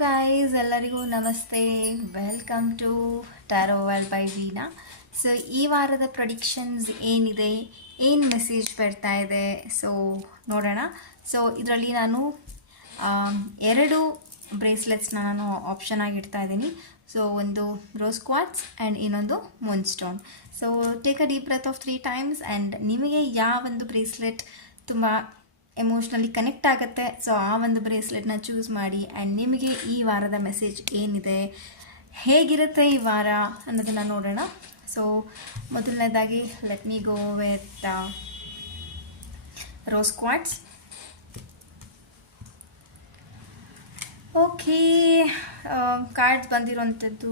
Guys ಎಲ್ಲರಿಗೂ ನಮಸ್ತೆ, welcome to tarot world by Veena. So ಈ ವಾರದ ಪ್ರೊಡಿಕ್ಷನ್ಸ್ ಏನಿದೆ, ಏನು ಮೆಸೇಜ್ ಬರ್ತಾ ಇದೆ, ಸೊ ನೋಡೋಣ. ಸೊ ಇದರಲ್ಲಿ ನಾನು ಎರಡು ಬ್ರೇಸ್ಲೆಟ್ಸ್ನ ನಾನು ಆಪ್ಷನ್ ಆಗಿ ಇಡ್ತಾ ಇದ್ದೀನಿ. ಸೊ ಒಂದು ರೋಸ್ ಕ್ವಾರ್ಟ್ಸ್ ಆ್ಯಂಡ್ ಇನ್ನೊಂದು moonstone. So take a deep breath of 3 times and ನಿಮಗೆ ಯಾವ ಒಂದು ಬ್ರೇಸ್ಲೆಟ್ ತುಂಬ ಎಮೋಷ್ನಲಿ ಕನೆಕ್ಟ್ ಆಗುತ್ತೆ, ಸೊ ಆ ಒಂದು ಬ್ರೇಸ್ಲೆಟ್ನ ಚೂಸ್ ಮಾಡಿ. ಆ್ಯಂಡ್ ನಿಮಗೆ ಈ ವಾರದ ಮೆಸೇಜ್ ಏನಿದೆ, ಹೇಗಿರುತ್ತೆ ಈ ವಾರ ಅನ್ನೋದನ್ನು ನೋಡೋಣ. ಸೊ ಮೊದಲನೇದಾಗಿ let me go with rose quartz. Okay, cards ಬಂದಿರೋಂಥದ್ದು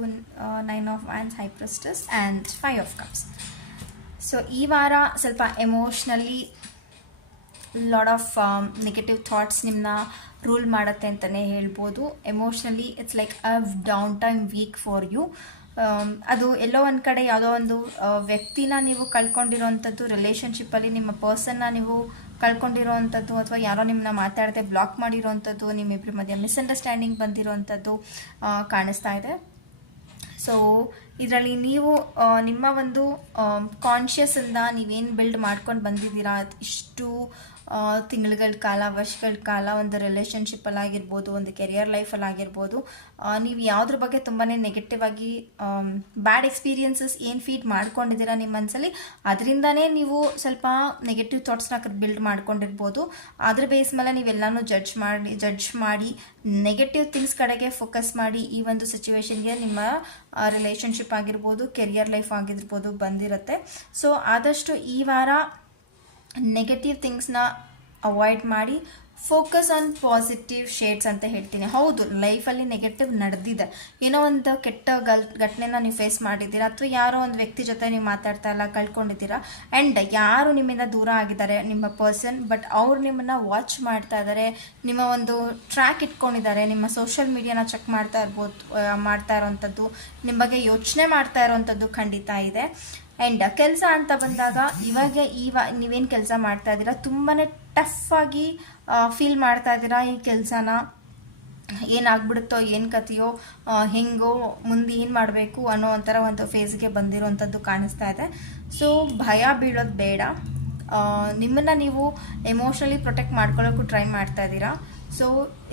9 of Wands, High Priestess and 5 of Cups. So ಈ ವಾರ ಸ್ವಲ್ಪ emotionally lot of negative thoughts ನಿಮ್ಮನ್ನ ರೂಲ್ ಮಾಡುತ್ತೆ ಅಂತಲೇ ಹೇಳ್ಬೋದು. Emotionally it's like a down time week for you. ಅದು ಎಲ್ಲೋ ಒಂದು ಕಡೆ ಯಾವುದೋ ಒಂದು ವ್ಯಕ್ತಿನ ನೀವು ಕಳ್ಕೊಂಡಿರೋವಂಥದ್ದು, ರಿಲೇಷನ್ಶಿಪ್ಪಲ್ಲಿ ನಿಮ್ಮ ಪರ್ಸನ್ನ ನೀವು ಕಳ್ಕೊಂಡಿರೋವಂಥದ್ದು, ಅಥವಾ ಯಾರೋ ನಿಮ್ಮನ್ನ ಮಾತಾಡದೆ ಬ್ಲಾಕ್ ಮಾಡಿರೋವಂಥದ್ದು, ನಿಮ್ಮಿಬ್ಬರ ಮಧ್ಯೆ ಮಿಸ್ಅಂಡರ್ಸ್ಟ್ಯಾಂಡಿಂಗ್ ಬಂದಿರೋವಂಥದ್ದು ಕಾಣಿಸ್ತಾ ಇದೆ. ಸೊ ಇದರಲ್ಲಿ ನೀವು ನಿಮ್ಮ ಒಂದು ಕಾನ್ಷಿಯಸ್ಸಿಂದ ನೀವೇನು ಬಿಲ್ಡ್ ಮಾಡ್ಕೊಂಡು ಬಂದಿದ್ದೀರಾ ಇಷ್ಟು ತಿಂಗಳುಗಳ ಕಾಲ, ವರ್ಷಗಳ ಕಾಲ, ಒಂದು ರಿಲೇಷನ್ಶಿಪ್ಪಲ್ಲಾಗಿರ್ಬೋದು, ಒಂದು ಕೆರಿಯರ್ ಲೈಫಲ್ಲಾಗಿರ್ಬೋದು, ನೀವು ಯಾವುದ್ರ ಬಗ್ಗೆ ತುಂಬಾ ನೆಗೆಟಿವ್ ಆಗಿ ಬ್ಯಾಡ್ ಎಕ್ಸ್ಪೀರಿಯನ್ಸಸ್ ಏನು ಫೀಡ್ ಮಾಡ್ಕೊಂಡಿದ್ದೀರಾ ನಿಮ್ಮ ಮನಸ್ಸಲ್ಲಿ, ಅದರಿಂದನೇ ನೀವು ಸ್ವಲ್ಪ ನೆಗೆಟಿವ್ ಥಾಟ್ಸ್ನ ಬಿಲ್ಡ್ ಮಾಡ್ಕೊಂಡಿರ್ಬೋದು. ಅದ್ರ ಬೇಸ್ ಮೇಲೆ ನೀವೆಲ್ಲನೂ ಜಡ್ಜ್ ಮಾಡಿ ನೆಗೆಟಿವ್ ಥಿಂಗ್ಸ್ ಕಡೆಗೆ ಫೋಕಸ್ ಮಾಡಿ ಈ ಒಂದು ಸಿಚುವೇಶನ್ಗೆ ನಿಮ್ಮ ರಿಲೇಷನ್ಶಿಪ್ ಆಗಿರ್ಬೋದು, ಕೆರಿಯರ್ ಲೈಫ್ ಆಗಿರ್ಬೋದು ಬಂದಿರುತ್ತೆ. ಸೊ ಆದಷ್ಟು ಈ ವಾರ ನೆಗೆಟಿವ್ ಥಿಂಗ್ಸ್ನ ಅವಾಯ್ಡ್ ಮಾಡಿ ಫೋಕಸ್ ಆನ್ ಪಾಸಿಟಿವ್ ಶೇಡ್ಸ್ ಅಂತ ಹೇಳ್ತೀನಿ. ಹೌದು, ಲೈಫಲ್ಲಿ ನೆಗೆಟಿವ್ ನಡೆದಿದೆ, ಏನೋ ಒಂದು ಕೆಟ್ಟ ಘಟನೆನ ನೀವು ಫೇಸ್ ಮಾಡಿದ್ದೀರಾ, ಅಥವಾ ಯಾರೋ ಒಂದು ವ್ಯಕ್ತಿ ಜೊತೆ ನೀವು ಮಾತಾಡ್ತಾ ಇಲ್ಲ, ಕಳ್ಕೊಂಡಿದ್ದೀರಾ. ಆ್ಯಂಡ್ ಯಾರು ನಿಮ್ಮಿಂದ ದೂರ ಆಗಿದ್ದಾರೆ ನಿಮ್ಮ ಪರ್ಸನ್, ಬಟ್ ಅವ್ರು ನಿಮ್ಮನ್ನು ವಾಚ್ ಮಾಡ್ತಾ ಇದ್ದಾರೆ, ನಿಮ್ಮ ಒಂದು ಟ್ರ್ಯಾಕ್ ಇಟ್ಕೊಂಡಿದ್ದಾರೆ, ನಿಮ್ಮ ಸೋಷಿಯಲ್ ಮೀಡಿಯಾನ ಚೆಕ್ ಮಾಡ್ತಾ ಇರೋವಂಥದ್ದು, ನಿಮ್ಮ ಬಗ್ಗೆ ಯೋಚನೆ ಮಾಡ್ತಾ ಇರೋವಂಥದ್ದು ಖಂಡಿತ ಇದೆ. ಆ್ಯಂಡ್ ಕೆಲಸ ಅಂತ ಬಂದಾಗ ಇವಾಗ ನೀವೇನು ಕೆಲಸ ಮಾಡ್ತಾ ಇದ್ದೀರಾ ತುಂಬಾ ಟಫಾಗಿ ಫೀಲ್ ಮಾಡ್ತಾ ಇದ್ದೀರಾ. ಈ ಕೆಲಸನ ಏನಾಗ್ಬಿಡುತ್ತೋ, ಏನು ಕಥೆಯೋ, ಹೆಂಗೋ, ಮುಂದೆ ಏನು ಮಾಡಬೇಕು ಅನ್ನೋ ಒಂಥರ ಒಂದು ಫೇಸ್ಗೆ ಬಂದಿರೋವಂಥದ್ದು ಕಾಣಿಸ್ತಾ ಇದೆ. ಸೊ ಭಯ ಬೀಳೋದು ಬೇಡ, ನಿಮ್ಮನ್ನು ನೀವು ಎಮೋಷ್ನಲಿ ಪ್ರೊಟೆಕ್ಟ್ ಮಾಡ್ಕೊಳ್ಳೋಕ್ಕೂ ಟ್ರೈ ಮಾಡ್ತಾ ಇದ್ದೀರಾ. ಸೊ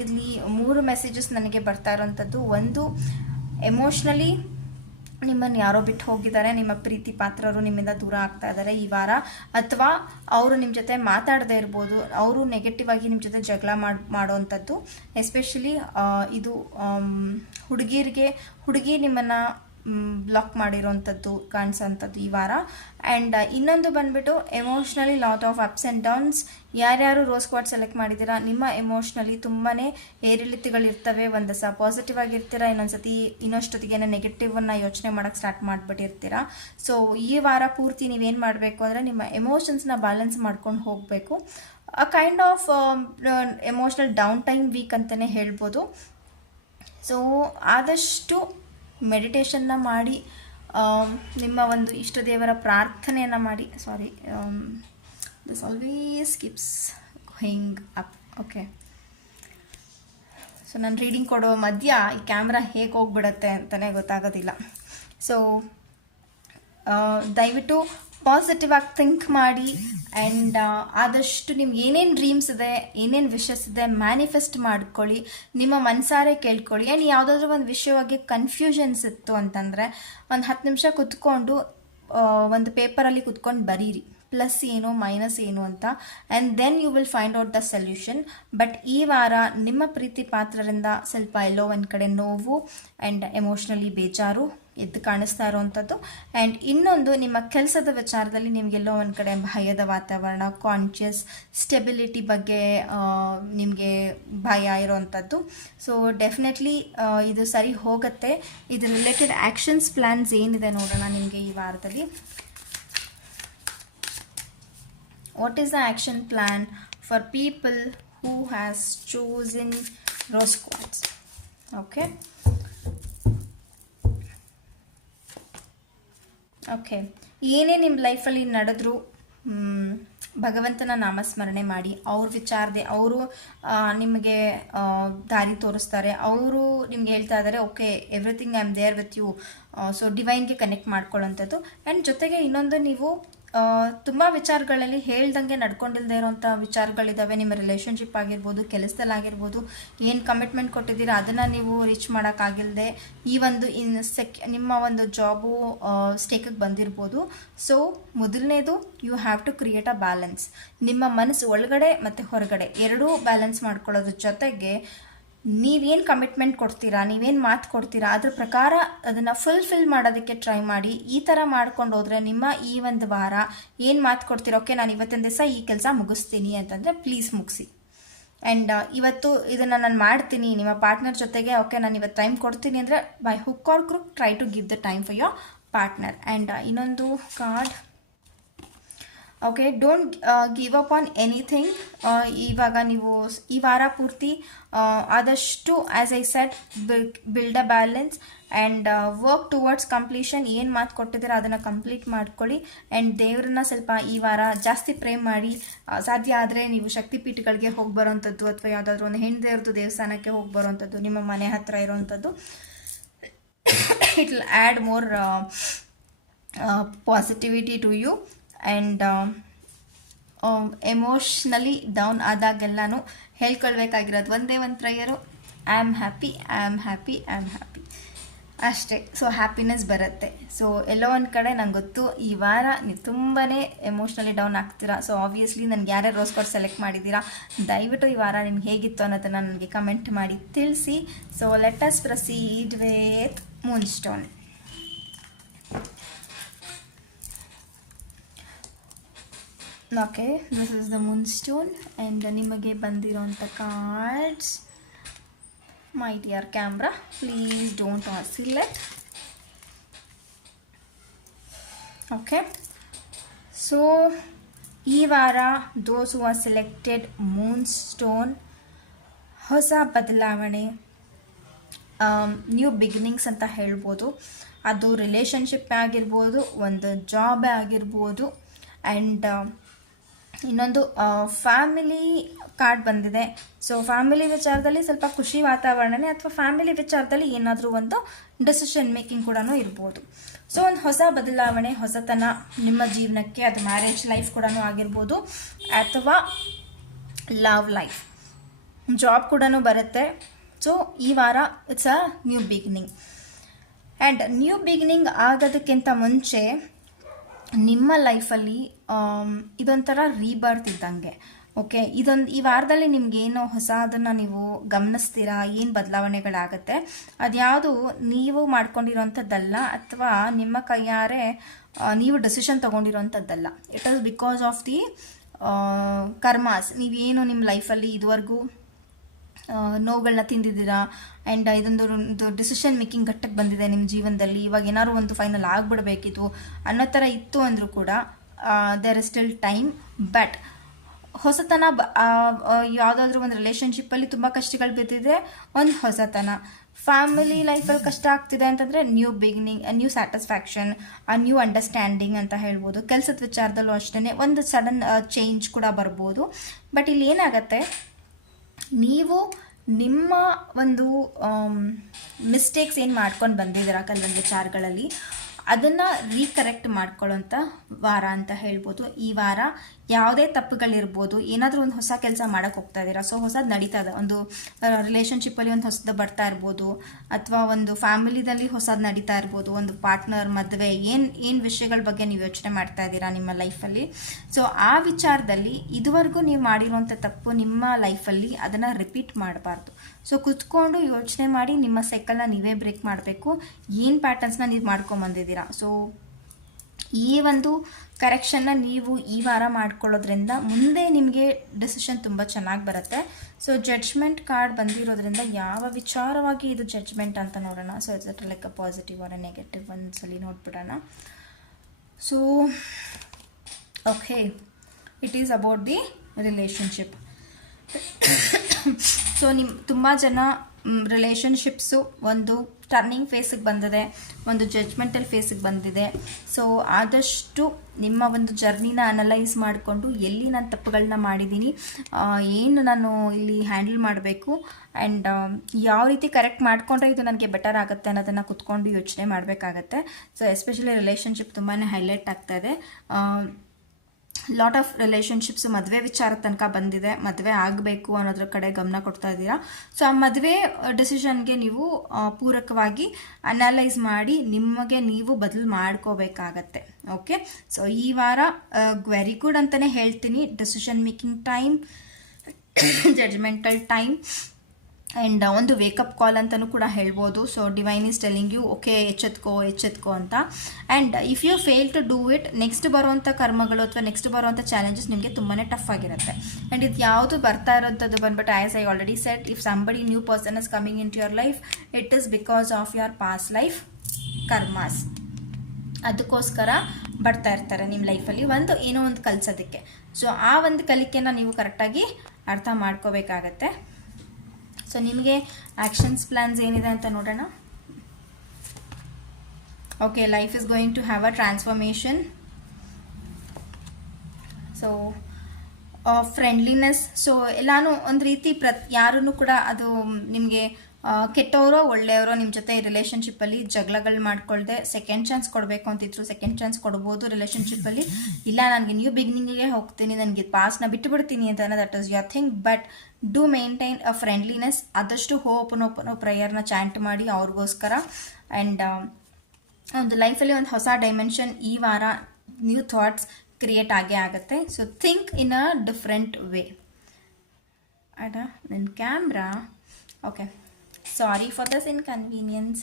ಇಲ್ಲಿ 3 ಮೆಸೇಜಸ್ ನನಗೆ ಬರ್ತಾ ಇರೋವಂಥದ್ದು. ಒಂದು, ಎಮೋಷ್ನಲಿ ನಿಮ್ಮನ್ನು ಯಾರೋ ಬಿಟ್ಟು ಹೋಗಿದ್ದಾರೆ, ನಿಮ್ಮ ಪ್ರೀತಿ ಪಾತ್ರರು ನಿಮ್ಮಿಂದ ದೂರ ಆಗ್ತಾ ಇದ್ದಾರೆ ಈ ವಾರ, ಅಥವಾ ಅವರು ನಿಮ್ಮ ಜೊತೆ ಮಾತಾಡದೇ ಇರ್ಬೋದು, ಅವರು ನೆಗೆಟಿವ್ ಆಗಿ ನಿಮ್ಮ ಜೊತೆ ಜಗಳ ಮಾಡೋವಂಥದ್ದು. ಎಸ್ಪೆಷಲಿ ಇದು ಹುಡುಗಿ ನಿಮ್ಮನ್ನು ಬ್ಲಾಕ್ ಮಾಡಿರೋವಂಥದ್ದು ಕಾಣಿಸೋವಂಥದ್ದು ಈ ವಾರ. ಆ್ಯಂಡ್ ಇನ್ನೊಂದು ಬಂದ್ಬಿಟ್ಟು emotionally lot of ups and downs. ಯಾರ್ಯಾರು ರೋಸ್ ಕ್ವಾರ್ಟ್ಸ್ ಸೆಲೆಕ್ಟ್ ಮಾಡಿದ್ದೀರಾ, ನಿಮ್ಮ ಎಮೋಷ್ನಲಿ ತುಂಬಾ ಏರಿಳಿತಗಳಿರ್ತವೆ. ಒಂದು ದಿವಸ ಪಾಸಿಟಿವ್ ಆಗಿರ್ತೀರಾ, ಇನ್ನೊಂದ್ಸತಿ ಇನ್ನೊಷ್ಟೊತ್ತಿಗೆ ನೆಗೆಟಿವನ್ನು ಯೋಚನೆ ಮಾಡೋಕ್ಕೆ ಸ್ಟಾರ್ಟ್ ಮಾಡಿಬಿಟ್ಟಿರ್ತೀರಾ. ಸೊ ಈ ವಾರ ಪೂರ್ತಿ ನೀವೇನು ಮಾಡಬೇಕು ಅಂದರೆ ನಿಮ್ಮ ಎಮೋಷನ್ಸ್ನ ಬ್ಯಾಲೆನ್ಸ್ ಮಾಡ್ಕೊಂಡು ಹೋಗಬೇಕು. A kind of emotional down time week ಅಂತಲೇ ಹೇಳ್ಬೋದು. ಸೊ ಆದಷ್ಟು ಮೆಡಿಟೇಷನ್ನ ಮಾಡಿ, ನಿಮ್ಮ ಒಂದು ಇಷ್ಟ ದೇವರ ಪ್ರಾರ್ಥನೆಯನ್ನು ಮಾಡಿ. Sorry, this always keeps going up. Okay, so ನಾನು ರೀಡಿಂಗ್ ಕೊಡೋ ಮಧ್ಯ ಈ ಕ್ಯಾಮ್ರಾ ಹೇಗೆ ಹೋಗ್ಬಿಡತ್ತೆ ಅಂತಲೇ ಗೊತ್ತಾಗೋದಿಲ್ಲ. ಸೊ ದಯವಿಟ್ಟು ಪಾಸಿಟಿವ್ ಆಗಿ ಥಿಂಕ್ ಮಾಡಿ. ಆ್ಯಂಡ್ ಆದಷ್ಟು ನಿಮ್ಗೆ ಏನೇನು ಡ್ರೀಮ್ಸ್ ಇದೆ, ಏನೇನು ವಿಶಸ್ ಇದೆ, ಮ್ಯಾನಿಫೆಸ್ಟ್ ಮಾಡ್ಕೊಳ್ಳಿ, ನಿಮ್ಮ ಮನಸಾರೆ ಕೇಳ್ಕೊಳ್ಳಿ. ಆ್ಯಂಡ್ ಯಾವುದಾದ್ರೂ ಒಂದು ವಿಷಯವಾಗಿ ಕನ್ಫ್ಯೂಷನ್ಸ್ ಇತ್ತು ಅಂತಂದರೆ ಒಂದು 10 ನಿಮಿಷ ಕುತ್ಕೊಂಡು ಒಂದು ಪೇಪರಲ್ಲಿ ಕುತ್ಕೊಂಡು ಬರೀರಿ, ಪ್ಲಸ್ ಏನು ಮೈನಸ್ ಏನು ಅಂತ. And then you will find out the solution. But ಈ ವಾರ ನಿಮ್ಮ ಪ್ರೀತಿ ಪಾತ್ರರಿಂದ ಸ್ವಲ್ಪ ಎಲ್ಲೋ ಒಂದು ಕಡೆ ನೋವು ಆ್ಯಂಡ್ ಎಮೋಷ್ನಲಿ ಬೇಜಾರು ಎದ್ದು ಕಾಣಿಸ್ತಾ ಇರೋವಂಥದ್ದು. ಆ್ಯಂಡ್ ಇನ್ನೊಂದು, ನಿಮ್ಮ ಕೆಲಸದ ವಿಚಾರದಲ್ಲಿ ನಿಮಗೆಲ್ಲೋ ಒಂದು ಕಡೆ ಭಯದ ವಾತಾವರಣ, ಕಾನ್ಷಿಯಸ್ ಸ್ಟೆಬಿಲಿಟಿ ಬಗ್ಗೆ ನಿಮಗೆ ಭಯ ಇರೋವಂಥದ್ದು. ಸೊ ಡೆಫಿನೆಟ್ಲಿ ಇದು ಸರಿ ಹೋಗುತ್ತೆ. ಇದು ರಿಲೇಟೆಡ್ ಆ್ಯಕ್ಷನ್ಸ್ ಪ್ಲ್ಯಾನ್ಸ್ ಏನಿದೆ ನೋಡೋಣ ನಿಮಗೆ ಈ ವಾರದಲ್ಲಿ. What is the action plan for people who has chosen rose quartz? Okay. ಏನೇ ನಿಮ್ಮ ಲೈಫಲ್ಲಿ ನಡೆದ್ರು ಭಗವಂತನ ನಾಮಸ್ಮರಣೆ ಮಾಡಿ, ಅವ್ರ ವಿಚಾರದೆ ಅವರು ನಿಮಗೆ ದಾರಿ ತೋರಿಸ್ತಾರೆ. ಅವರು ನಿಮ್ಗೆ ಹೇಳ್ತಾ ಇದ್ದಾರೆ, okay everything I am there with you. So ಡಿವೈನ್ಗೆ ಕನೆಕ್ಟ್ ಮಾಡ್ಕೊಳ್ಳೋಂಥದ್ದು. ಆ್ಯಂಡ್ ಜೊತೆಗೆ ಇನ್ನೊಂದು, ನೀವು ತುಂಬ ವಿಚಾರಗಳಲ್ಲಿ ಹೇಳ್ದಂಗೆ ನಡ್ಕೊಂಡಿಲ್ಲದೆ ಇರೋಂಥ ವಿಚಾರಗಳಿದ್ದಾವೆ. ನಿಮ್ಮ ರಿಲೇಷನ್ಶಿಪ್ ಆಗಿರ್ಬೋದು, ಕೆಲಸದಲ್ಲಾಗಿರ್ಬೋದು, ಏನು ಕಮಿಟ್ಮೆಂಟ್ ಕೊಟ್ಟಿದ್ದೀರಾ ಅದನ್ನು ನೀವು ರೀಚ್ ಮಾಡೋಕ್ಕಾಗಿಲ್ಲದೆ ಈ ಒಂದು ನಿಮ್ಮ ಒಂದು ಜಾಬು ಸ್ಟೇಕಿಗೆ ಬಂದಿರ್ಬೋದು. ಸೊ ಮೊದಲನೇದು, you have to create a balance. ನಿಮ್ಮ ಮನಸ್ಸು ಒಳಗಡೆ ಮತ್ತು ಹೊರಗಡೆ ಎರಡೂ ಬ್ಯಾಲೆನ್ಸ್ ಮಾಡ್ಕೊಳ್ಳೋದ್ರ ಜೊತೆಗೆ ನೀವೇನು ಕಮಿಟ್ಮೆಂಟ್ ಕೊಡ್ತೀರಾ, ನೀವೇನು ಮಾತು ಕೊಡ್ತೀರಾ ಅದ್ರ ಪ್ರಕಾರ ಅದನ್ನು ಫುಲ್ಫಿಲ್ ಮಾಡೋದಕ್ಕೆ ಟ್ರೈ ಮಾಡಿ. ಈ ಥರ ಮಾಡ್ಕೊಂಡು ಹೋದರೆ ನಿಮ್ಮ ಈ ಒಂದು ವಾರ ಏನು ಮಾತು ಕೊಡ್ತೀರಾ, ಓಕೆ ನಾನು ಇವತ್ತಿನ ದಿವಸ ಈ ಕೆಲಸ ಮುಗಿಸ್ತೀನಿ ಅಂತಂದರೆ ಪ್ಲೀಸ್ ಮುಗಿಸಿ. ಆ್ಯಂಡ್ ಇವತ್ತು ಇದನ್ನು ನಾನು ಮಾಡ್ತೀನಿ, ನಿಮ್ಮ ಪಾರ್ಟ್ನರ್ ಜೊತೆಗೆ ಓಕೆ ನಾನು ಇವತ್ತು ಟೈಮ್ ಕೊಡ್ತೀನಿ ಅಂದರೆ by hook or crook try to give the time for your partner. And ಇನ್ನೊಂದು card, okay don't give up on anything. ಇವಾಗ ನೀವು ಈ ವಾರ ಪೂರ್ತಿ ಆದಷ್ಟು as I set build a balance and work towards completion. ಏನು ಮಾತು ಕೊಟ್ಟಿದ್ದೀರಾ ಅದನ್ನು ಕಂಪ್ಲೀಟ್ ಮಾಡ್ಕೊಳ್ಳಿ. ಆ್ಯಂಡ್ ದೇವ್ರನ್ನ ಸ್ವಲ್ಪ ಈ ವಾರ ಜಾಸ್ತಿ ಪ್ರೇ ಮಾಡಿ. ಸಾಧ್ಯ ಆದರೆ ನೀವು ಶಕ್ತಿಪೀಠಗಳಿಗೆ ಹೋಗಿ ಬರೋವಂಥದ್ದು ಅಥವಾ ಯಾವುದಾದ್ರೂ ಒಂದು ಹೆಣ್ಣು ದೇವ್ರದ್ದು ದೇವಸ್ಥಾನಕ್ಕೆ ಹೋಗಿ ಬರೋವಂಥದ್ದು ನಿಮ್ಮ ಮನೆ ಹತ್ತಿರ ಇರೋವಂಥದ್ದು, it will add more positivity to you. And emotionally down ಆದಾಗೆಲ್ಲನೂ ಹೇಳ್ಕೊಳ್ಬೇಕಾಗಿರೋದು ಒಂದೇ ಒಂದು prayer, I am happy, I am happy, I am happy ಅಷ್ಟೇ. ಸೊ ಹ್ಯಾಪಿನೆಸ್ ಬರುತ್ತೆ. ಸೊ ಎಲ್ಲೋ ಒಂದು ಕಡೆ ನಂಗೆ ಗೊತ್ತು ಈ ವಾರ ನೀವು ತುಂಬಾ ಎಮೋಷ್ನಲಿ ಡೌನ್ ಆಗ್ತೀರಾ. ಸೊ ಆಬ್ವಿಯಸ್ಲಿ ನನಗೆ ಯಾರ್ಯಾರು ರೋಸ್ ಕಾರ್ಡ್ ಸೆಲೆಕ್ಟ್ ಮಾಡಿದ್ದೀರಾ, ದಯವಿಟ್ಟು ಈ ವಾರ ನಿಮ್ಗೆ ಹೇಗಿತ್ತು ಅನ್ನೋದನ್ನು ನನಗೆ ಕಮೆಂಟ್ ಮಾಡಿ ತಿಳಿಸಿ. So let us proceed with moon stone. Okay, this is the moon stone. And ನಿಮಗೆ ಬಂದಿರೋಂಥ cards, my dear camera please don't oscillate. Okay, so ಈ ವಾರ those who are selected moon stone, ಹೊಸ ಬದಲಾವಣೆ, ನ್ಯೂ ಬಿಗಿನಿಂಗ್ಸ್ ಅಂತ ಹೇಳ್ಬೋದು. ಅದು relationship ಆಗಿರ್ಬೋದು, ಒಂದು ಜಾಬೇ ಆಗಿರ್ಬೋದು. ಆ್ಯಂಡ್ ಇನ್ನೊಂದು ಫ್ಯಾಮಿಲಿ ಕಾರ್ಡ್ ಬಂದಿದೆ. ಸೊ ಫ್ಯಾಮಿಲಿ ವಿಚಾರದಲ್ಲಿ ಸ್ವಲ್ಪ ಖುಷಿ ವಾತಾವರಣನೇ, ಅಥವಾ ಫ್ಯಾಮಿಲಿ ವಿಚಾರದಲ್ಲಿ ಏನಾದರೂ ಒಂದು ಡಿಸಿಷನ್ ಮೇಕಿಂಗ್ ಕೂಡ ಇರ್ಬೋದು. ಸೊ ಒಂದು ಹೊಸ ಬದಲಾವಣೆ, ಹೊಸತನ ನಿಮ್ಮ ಜೀವನಕ್ಕೆ, ಅದು ಮ್ಯಾರೇಜ್ ಲೈಫ್ ಕೂಡ ಆಗಿರ್ಬೋದು ಅಥವಾ ಲವ್ ಲೈಫ್, ಜಾಬ್ ಕೂಡ ಬರುತ್ತೆ. ಸೊ ಈ ವಾರ it's a new beginning. And new beginning ಆಗೋದಕ್ಕಿಂತ ಮುಂಚೆ ನಿಮ್ಮ ಲೈಫಲ್ಲಿ ಇದೊಂಥರ ರೀಬರ್ತ್ ಇದ್ದಂಗೆ. ಓಕೆ, ಈ ವಾರದಲ್ಲಿ ನಿಮ್ಗೇನೋ ಹೊಸದನ್ನು ನೀವು ಗಮನಿಸ್ತೀರಾ, ಏನು ಬದಲಾವಣೆಗಳಾಗುತ್ತೆ. ಅದ್ಯಾವುದು ನೀವು ಮಾಡ್ಕೊಂಡಿರೋಂಥದ್ದಲ್ಲ ಅಥವಾ ನಿಮ್ಮ ಕೈಯಾರೆ ನೀವು ಡಿಸಿಷನ್ ತೊಗೊಂಡಿರೋಂಥದ್ದಲ್ಲ. It is because of the karmas. ನೀವೇನು ನಿಮ್ಮ ಲೈಫಲ್ಲಿ ಇದುವರೆಗೂ ನೋವುಗಳನ್ನ ತಿಂದಿದ್ದೀರಾ. ಆ್ಯಂಡ್ ಇದೊಂದು ಡಿಸಿಷನ್ ಮೇಕಿಂಗ್ ಘಟ್ಟಕ್ಕೆ ಬಂದಿದೆ ನಿಮ್ಮ ಜೀವನದಲ್ಲಿ. ಇವಾಗ ಏನಾದ್ರು ಒಂದು ಫೈನಲ್ ಆಗಿಬಿಡ್ಬೇಕಿತ್ತು ಅನ್ನೋ ಥರ ಇತ್ತು ಅಂದರೂ ಕೂಡ there is still time. But ಹೊಸತನ, ಯಾವುದಾದ್ರೂ ಒಂದು ರಿಲೇಷನ್ಶಿಪ್ಪಲ್ಲಿ ತುಂಬ ಕಷ್ಟಗಳು ಬಿದ್ದಿದ್ರೆ ಒಂದು ಹೊಸತನ, ಫ್ಯಾಮಿಲಿ ಲೈಫಲ್ಲಿ ಕಷ್ಟ ಆಗ್ತಿದೆ ಅಂತಂದರೆ new beginning, new satisfaction, new understanding ಅಂತ ಹೇಳ್ಬೋದು. ಕೆಲಸದ ವಿಚಾರದಲ್ಲೂ ಅಷ್ಟೇ ಒಂದು ಸಡನ್ ಚೇಂಜ್ ಕೂಡ ಬರ್ಬೋದು. ಬಟ್ ಇಲ್ಲಿ ಏನಾಗುತ್ತೆ, ನೀವು ನಿಮ್ಮ ಒಂದು ಮಿಸ್ಟೇಕ್ಸ್ ಏನು ಮಾಡ್ಕೊಂಡು ಬಂದಿದ್ದೀರಾ ಕೆಲವೊಂದು ವಿಚಾರಗಳಲ್ಲಿ, ಅದನ್ನು ರೀಕರೆಕ್ಟ್ ಮಾಡ್ಕೊಳ್ಳೋಂಥ ವಾರ ಅಂತ ಹೇಳ್ಬೋದು. ಈ ವಾರ ಯಾವುದೇ ತಪ್ಪುಗಳಿರ್ಬೋದು, ಏನಾದರೂ ಒಂದು ಹೊಸ ಕೆಲಸ ಮಾಡೋಕ್ಕೆ ಹೋಗ್ತಾ ಇದ್ದೀರಾ, ಸೊ ಹೊಸದು ನಡೀತಾ ಇದೆ, ಒಂದು ರಿಲೇಷನ್ಶಿಪ್ಪಲ್ಲಿ ಒಂದು ಹೊಸದು ಬರ್ತಾ ಇರ್ಬೋದು, ಅಥವಾ ಒಂದು ಫ್ಯಾಮಿಲಿದಲ್ಲಿ ಹೊಸದು ನಡೀತಾ ಇರ್ಬೋದು, ಒಂದು ಪಾರ್ಟ್ನರ್, ಮದುವೆ, ಏನು ವಿಷಯಗಳ ಬಗ್ಗೆ ನೀವು ಯೋಚನೆ ಮಾಡ್ತಾ ಇದ್ದೀರಾ ನಿಮ್ಮ ಲೈಫಲ್ಲಿ. ಸೊ ಆ ವಿಚಾರದಲ್ಲಿ ಇದುವರೆಗೂ ನೀವು ಮಾಡಿರುವಂಥ ತಪ್ಪು ನಿಮ್ಮ ಲೈಫಲ್ಲಿ ಅದನ್ನು ರಿಪೀಟ್ ಮಾಡಬಾರ್ದು. ಸೊ ಕುತ್ಕೊಂಡು ಯೋಚನೆ ಮಾಡಿ ನಿಮ್ಮ ಸೈಕಲ್ನ ನೀವೇ ಬ್ರೇಕ್ ಮಾಡಬೇಕು. ಏನು ಪ್ಯಾಟರ್ನ್ಸ್ನ ನೀವು ಮಾಡ್ಕೊಂಬಂದಿದ್ದೀರಾ, ಸೊ ಈ ಒಂದು ಕರೆಕ್ಷನ್ನ ನೀವು ಈ ವಾರ ಮಾಡ್ಕೊಳ್ಳೋದ್ರಿಂದ ಮುಂದೆ ನಿಮಗೆ ಡಿಸಿಷನ್ ತುಂಬ ಚೆನ್ನಾಗಿ ಬರುತ್ತೆ. ಸೊ ಜಡ್ಜ್ಮೆಂಟ್ ಕಾರ್ಡ್ ಬಂದಿರೋದ್ರಿಂದ ಯಾವ ವಿಚಾರವಾಗಿ ಇದು ಜಡ್ಜ್ಮೆಂಟ್ ಅಂತ ನೋಡೋಣ. So it's like a positive or a negative, ಒಂದ್ಸಲಿ ನೋಡ್ಬಿಡೋಣ. So okay, it is about the relationship. So ತುಂಬ ಜನ ರಿಲೇಷನ್ಶಿಪ್ಸು ಒಂದು ಟರ್ನಿಂಗ್ ಫೇಸಿಗೆ ಬಂದಿದೆ, ಒಂದು ಜಡ್ಜ್ಮೆಂಟಲ್ ಫೇಸಿಗೆ ಬಂದಿದೆ. ಸೊ ಆದಷ್ಟು ನಿಮ್ಮ ಒಂದು ಜರ್ನಿನ ಅನಲೈಸ್ ಮಾಡಿಕೊಂಡು ಎಲ್ಲಿ ನಾನು ತಪ್ಪುಗಳನ್ನ ಮಾಡಿದ್ದೀನಿ, ಏನು ನಾನು ಇಲ್ಲಿ ಹ್ಯಾಂಡಲ್ ಮಾಡಬೇಕು ಆ್ಯಂಡ್ ಯಾವ ರೀತಿ ಕರೆಕ್ಟ್ ಮಾಡಿಕೊಂಡ್ರೆ ಇದು ನನಗೆ ಬೆಟರ್ ಆಗುತ್ತೆ ಅನ್ನೋದನ್ನು ಕುತ್ಕೊಂಡು ಯೋಚನೆ ಮಾಡಬೇಕಾಗತ್ತೆ. ಸೊ ಎಸ್ಪೆಷಲಿ ರಿಲೇಷನ್ಶಿಪ್ ತುಂಬಾ ಹೈಲೈಟ್ ಆಗ್ತಾ ಇದೆ. ಲಾಟ್ ಆಫ್ ರಿಲೇಷನ್ಶಿಪ್ಸ್ ಮದುವೆ ವಿಚಾರ ತನಕ ಬಂದಿದೆ, ಮದುವೆ ಆಗಬೇಕು ಅನ್ನೋದ್ರ ಕಡೆ ಗಮನ ಕೊಡ್ತಾ ಇದ್ದೀರಾ. ಸೊ ಆ ಮದುವೆ ಡಿಸಿಷನ್ಗೆ ನೀವು ಪೂರಕವಾಗಿ ಅನಲೈಸ್ ಮಾಡಿ ನಿಮಗೆ ನೀವು ಬದಲು ಮಾಡ್ಕೋಬೇಕಾಗತ್ತೆ. ಓಕೆ, ಸೊ ಈ ವಾರ ವೆರಿ ಗುಡ್ ಅಂತಲೇ ಹೇಳ್ತೀನಿ. Decision making time, judgemental time and ಒಂದು ವೇಕಪ್ ಕಾಲ್ ಅಂತಲೂ ಕೂಡ ಹೇಳ್ಬೋದು. So divine is telling you okay ಎಚ್ಚೆತ್ಕೋ ಅಂತ. And if you fail to do it, next ಬರುವಂಥ ಕರ್ಮಗಳು ಅಥವಾ ನೆಕ್ಸ್ಟ್ ಬರುವಂಥ ಚಾಲೆಂಜಸ್ ನಿಮಗೆ ತುಂಬಾ ಟಫ್ ಆಗಿರುತ್ತೆ. ಆ್ಯಂಡ್ ಇದು ಯಾವುದು ಬರ್ತಾ ಇರೋಂಥದ್ದು ಬಂದ್ಬಿಟ್ಟು as I already set, if somebody new person is coming into your life, it is because of your past life karmas. ಅದಕ್ಕೋಸ್ಕರ ಬರ್ತಾ ಇರ್ತಾರೆ ನಿಮ್ಮ ಲೈಫಲ್ಲಿ ಏನೋ ಒಂದು ಕಲಿಸೋದಕ್ಕೆ. ಸೊ ಆ ಒಂದು ಕಲಿಕೆನ ನೀವು ಕರೆಕ್ಟಾಗಿ ಅರ್ಥ ಮಾಡ್ಕೋಬೇಕಾಗತ್ತೆ. ಸೊ ನಿಮಗೆ ಆ್ಯಕ್ಷನ್ಸ್ ಪ್ಲ್ಯಾನ್ಸ್ ಏನಿದೆ ಅಂತ ನೋಡೋಣ. Okay, life is going to have a transformation. So friendliness, so ಎಲ್ಲಾನು ಒಂದು ರೀತಿ ಯಾರನ್ನು ಕೂಡ ಅದು ನಿಮಗೆ ಕೆಟ್ಟವರೋ ಒಳ್ಳೆಯವರೋ ನಿಮ್ಮ ಜೊತೆ ರಿಲೇಷನ್ಶಿಪ್ಪಲ್ಲಿ ಜಗಳಗಳು ಮಾಡ್ಕೊಳ್ದೆ ಸೆಕೆಂಡ್ ಚಾನ್ಸ್ ಕೊಡಬೇಕು ಅಂತಿದ್ರು, ಸೆಕೆಂಡ್ ಚಾನ್ಸ್ ಕೊಡ್ಬೋದು ರಿಲೇಷನ್ಶಿಪ್ಪಲ್ಲಿ. ಇಲ್ಲ ನನಗೆ ನ್ಯೂ ಬಿಗಿನಿಂಗಿಗೆ ಹೋಗ್ತೀನಿ, ನನಗೆ ಪಾಸ್ನ ಬಿಟ್ಟುಬಿಡ್ತೀನಿ ಅಂತ that is your thing. But do maintain a friendliness. ಆದಷ್ಟು ಓಪನ್ ಪ್ರೇಯರ್ನ ಚಾಂಟ್ ಮಾಡಿ ಅವ್ರಿಗೋಸ್ಕರ. ಆ್ಯಂಡ್ ಒಂದು ಲೈಫಲ್ಲಿ ಒಂದು ಹೊಸ ಡೈಮೆನ್ಷನ್ ಈ ವಾರ ನ್ಯೂ ಥಾಟ್ಸ್ ಕ್ರಿಯೇಟ್ ಆಗೇ ಆಗುತ್ತೆ. So think in a different way. ಅಡ ನನ್ನ camera, okay, sorry for this inconvenience.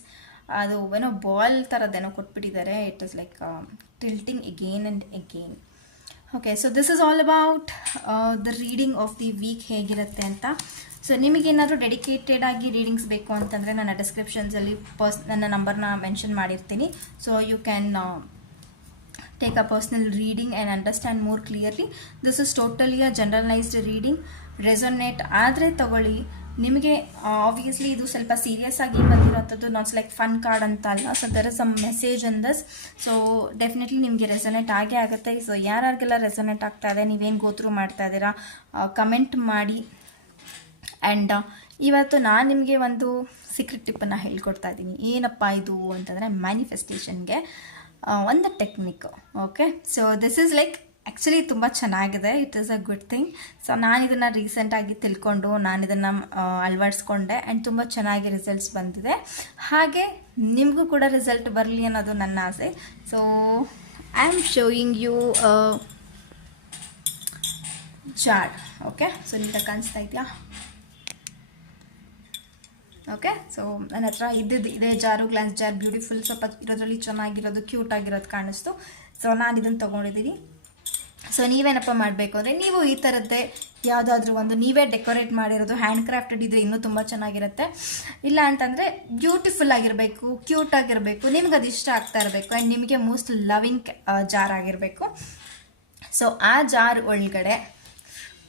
ಅದು ಏನೋ ಬಾಲ್ ಥರದ್ದೇನೋ ಕೊಟ್ಬಿಟ್ಟಿದ್ದಾರೆ. It is like tilting again and again. Okay, so this is all about the reading of the week ಹೇಗಿರುತ್ತೆ ಅಂತ. So ನಿಮಗೇನಾದರೂ dedicated ಆಗಿ ರೀಡಿಂಗ್ಸ್ ಬೇಕು ಅಂತಂದರೆ ನನ್ನ ಡಿಸ್ಕ್ರಿಪ್ಷನ್ಸಲ್ಲಿ ನನ್ನ ನಂಬರ್ನ ಮೆನ್ಷನ್ ಮಾಡಿರ್ತೀನಿ. So you can take a personal reading and understand more clearly. This is totally a generalized reading. Resonate ಆದರೆ ತಗೊಳ್ಳಿ. ನಿಮಗೆ ಆಬ್ವಿಯಸ್ಲಿ ಇದು ಸ್ವಲ್ಪ ಸೀರಿಯಸ್ ಆಗಿ ಬಂದಿರೋಂಥದ್ದು, ನಾಟ್ಸ್ ಲೈಕ್ ಫನ್ ಕಾರ್ಡ್ ಅಂತ ಅಲ್ಲ. So there is some message in this. So definitely ನಿಮಗೆ ರೆಸೊನೇಟ್ ಆಗೇ ಆಗುತ್ತೆ. ಸೊ ಯಾರಿಗೆಲ್ಲ ರೆಸೊನೇಟ್ ಆಗ್ತಾ ಇದೆ, ನೀವೇನು ಗೋತ್ರೂ ಮಾಡ್ತಾ ಇದ್ದೀರಾ, ಕಮೆಂಟ್ ಮಾಡಿ. ಆ್ಯಂಡ್ ಇವತ್ತು ನಾನು ನಿಮಗೆ ಒಂದು ಸೀಕ್ರೆಟ್ ಟಿಪ್ಪನ್ನು ಹೇಳ್ಕೊಡ್ತಾ ಇದ್ದೀನಿ. ಏನಪ್ಪ ಇದು ಅಂತಂದರೆ ಮ್ಯಾನಿಫೆಸ್ಟೇಷನ್ಗೆ ಒಂದು technique. Okay, so this is like actually ತುಂಬ ಚೆನ್ನಾಗಿದೆ. It is a good thing. So ನಾನು ಇದನ್ನು ರೀಸೆಂಟಾಗಿ ತಿಳ್ಕೊಂಡು ನಾನು ಇದನ್ನು ಅಳವಡಿಸ್ಕೊಂಡೆ ಆ್ಯಂಡ್ ತುಂಬ ಚೆನ್ನಾಗಿ ರಿಸಲ್ಟ್ಸ್ ಬಂದಿದೆ. ಹಾಗೆ ನಿಮಗೂ ಕೂಡ ರಿಸಲ್ಟ್ ಬರಲಿ ಅನ್ನೋದು ನನ್ನ ಆಸೆ. So I am showing you jar. Okay, so ನೀಟಾಗಿ ಕಾಣಿಸ್ತಾ ಇದೆಯಾ? ಓಕೆ, ಸೊ ನನ್ನ ಹತ್ರ ಇದೇ ಜಾರು, ಗ್ಲಾಸ್ ಜಾರ್, ಬ್ಯೂಟಿಫುಲ್, ಸ್ವಲ್ಪ ಇರೋದ್ರಲ್ಲಿ ಚೆನ್ನಾಗಿರೋದು, ಕ್ಯೂಟ್ ಆಗಿರೋದು ಕಾಣಿಸ್ತು. ಸೊ ನಾನು ಇದನ್ನು ತೊಗೊಂಡಿದ್ದೀನಿ. ಸೊ ನೀವೇನಪ್ಪ ಮಾಡಬೇಕು ಅಂದರೆ, ನೀವು ಈ ಥರದ್ದೇ ಯಾವುದಾದ್ರೂ ಒಂದು ನೀವೇ ಡೆಕೋರೇಟ್ ಮಾಡಿರೋದು ಹ್ಯಾಂಡ್ ಕ್ರಾಫ್ಟೆಡ್ ಇದ್ದರೆ ಇನ್ನೂ ತುಂಬ ಚೆನ್ನಾಗಿರುತ್ತೆ. ಇಲ್ಲ ಅಂತಂದರೆ ಬ್ಯೂಟಿಫುಲ್ ಆಗಿರಬೇಕು, ಕ್ಯೂಟ್ ಆಗಿರಬೇಕು, ನಿಮ್ಗೆ ಅದು ಇಷ್ಟ ಆಗ್ತಾ ಇರಬೇಕು ಆ್ಯಂಡ್ ನಿಮಗೆ ಮೋಸ್ಟ್ ಲವಿಂಗ್ ಜಾರ್ ಆಗಿರಬೇಕು. ಸೊ ಆ ಜಾರ್ ಒಳಗಡೆ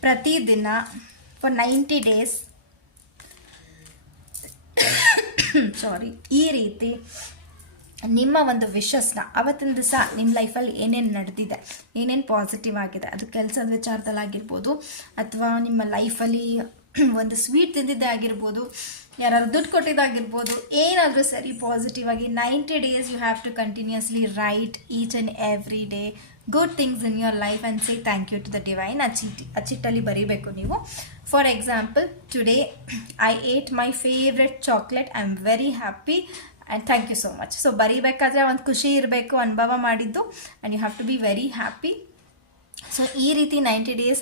ಪ್ರತಿದಿನ ಫಾರ್ 90 days ಈ ರೀತಿ ನಿಮ್ಮ ಒಂದು ವಿಶಸ್ನ ಅವತ್ತಿನ ದಿವಸ ನಿಮ್ಮ ಲೈಫಲ್ಲಿ ಏನೇನು ನಡೆದಿದೆ, ಏನೇನು ಪಾಸಿಟಿವ್ ಆಗಿದೆ, ಅದು ಕೆಲಸದ ವಿಚಾರದಲ್ಲಾಗಿರ್ಬೋದು ಅಥವಾ ನಿಮ್ಮ ಲೈಫಲ್ಲಿ ಒಂದು ಸ್ವೀಟ್ ತಿಂದಿದ್ದೇ ಆಗಿರ್ಬೋದು, ಯಾರು ದುಡ್ಡು ಕೊಟ್ಟಿದ್ದಾಗಿರ್ಬೋದು, ಏನಾದರೂ ಸರಿ ಪಾಸಿಟಿವ್ ಆಗಿ 90 days you have to continuously write each and every day good things in your life and say thank you to the divine. ಆ ಚಿಟ್ಟಲ್ಲಿ ಬರೀಬೇಕು ನೀವು. For example, today I ate my favourite chocolate, I am very happy and thank you so much. So ಬರೀಬೇಕಾದ್ರೆ ಒಂದು ಖುಷಿ ಇರಬೇಕು, ಅನುಭವ ಮಾಡಿದ್ದು, and you have to be very happy. So ಈ ರೀತಿ 90 days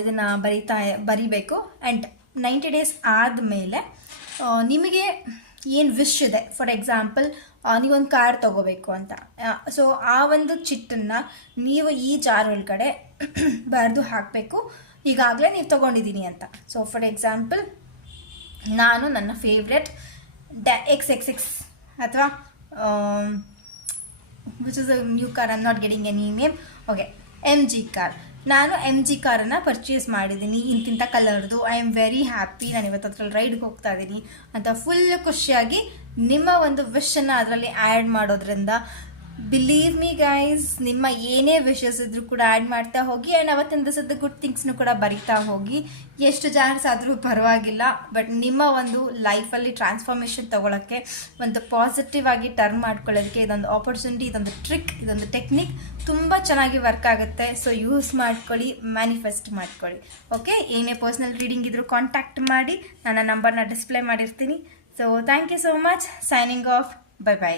ಇದನ್ನು ಬರೀಬೇಕು. ಆ್ಯಂಡ್ 90 days ಆದಮೇಲೆ ನಿಮಗೆ ಏನು ವಿಶ್ ಇದೆ, ಫಾರ್ ಎಕ್ಸಾಂಪಲ್ ನೀವೊಂದು ಕಾರ್ ತೊಗೋಬೇಕು ಅಂತ, ಸೊ ಆ ಒಂದು ಚಿಟ್ಟನ್ನು ನೀವು ಈ ಜಾರ್ ಒಳಗಡೆ ಬರೆದು ಹಾಕಬೇಕು, ಈಗಾಗಲೇ ನೀವು ತೊಗೊಂಡಿದ್ದೀನಿ ಅಂತ. ಸೊ ಫಾರ್ ಎಕ್ಸಾಂಪಲ್, ನಾನು ನನ್ನ ಫೇವ್ರೆಟ್ XXX ಅಥವಾ which is a new car, I am not getting any name, okay, MG car, ನಾನು MG ಕಾರನ್ನು ಪರ್ಚೇಸ್ ಮಾಡಿದ್ದೀನಿ, ಇಂತಿಂಥ ಕಲರ್ದು, ಐ ಆಮ್ ವೆರಿ ಹ್ಯಾಪಿ, ನಾನು ಇವತ್ತು ಅದ್ರಲ್ಲಿ ರೈಡ್ಗೆ ಹೋಗ್ತಾ ಇದ್ದೀನಿ ಅಂತ ಫುಲ್ ಖುಷಿಯಾಗಿ ನಿಮ್ಮ ಒಂದು ವಿಶನ್ನು ಅದರಲ್ಲಿ ಆ್ಯಡ್ ಮಾಡೋದ್ರಿಂದ, ಬಿಲೀವ್ ಮೀ ಗೈಸ್, ನಿಮ್ಮ ಏನೇ ವಿಶಸ್ ಇದ್ರೂ ಕೂಡ ಆ್ಯಡ್ ಮಾಡ್ತಾ ಹೋಗಿ. ಆ್ಯಂಡ್ ಅವತ್ತಿನ ದಿವಸದ ಗುಡ್ ಥಿಂಗ್ಸ್ನು ಕೂಡ ಬರಿತಾ ಹೋಗಿ. ಎಷ್ಟು ಜಾನ್ಸ್ ಆದರೂ ಪರವಾಗಿಲ್ಲ, ಬಟ್ ನಿಮ್ಮ ಒಂದು ಲೈಫಲ್ಲಿ ಟ್ರಾನ್ಸ್ಫಾರ್ಮೇಷನ್ ತೊಗೊಳಕ್ಕೆ, ಒಂದು ಪಾಸಿಟಿವ್ ಆಗಿ ಟರ್ನ್ ಮಾಡ್ಕೊಳ್ಳೋದಕ್ಕೆ ಇದೊಂದು ಆಪರ್ಚುನಿಟಿ, ಇದೊಂದು ಟ್ರಿಕ್, ಇದೊಂದು ಟೆಕ್ನಿಕ್ ತುಂಬ ಚೆನ್ನಾಗಿ ವರ್ಕ್ ಆಗುತ್ತೆ. ಸೊ ಯೂಸ್ ಮಾಡ್ಕೊಳ್ಳಿ, ಮ್ಯಾನಿಫೆಸ್ಟ್ ಮಾಡ್ಕೊಳ್ಳಿ. ಓಕೆ, ಏನೇ ಪರ್ಸ್ನಲ್ ರೀಡಿಂಗ್ ಇದ್ರೂ ಕಾಂಟ್ಯಾಕ್ಟ್ ಮಾಡಿ, ನನ್ನ ನಂಬರ್ನ ಡಿಸ್ಪ್ಲೇ ಮಾಡಿರ್ತೀನಿ. So thank you so much. Signing off. Bye by.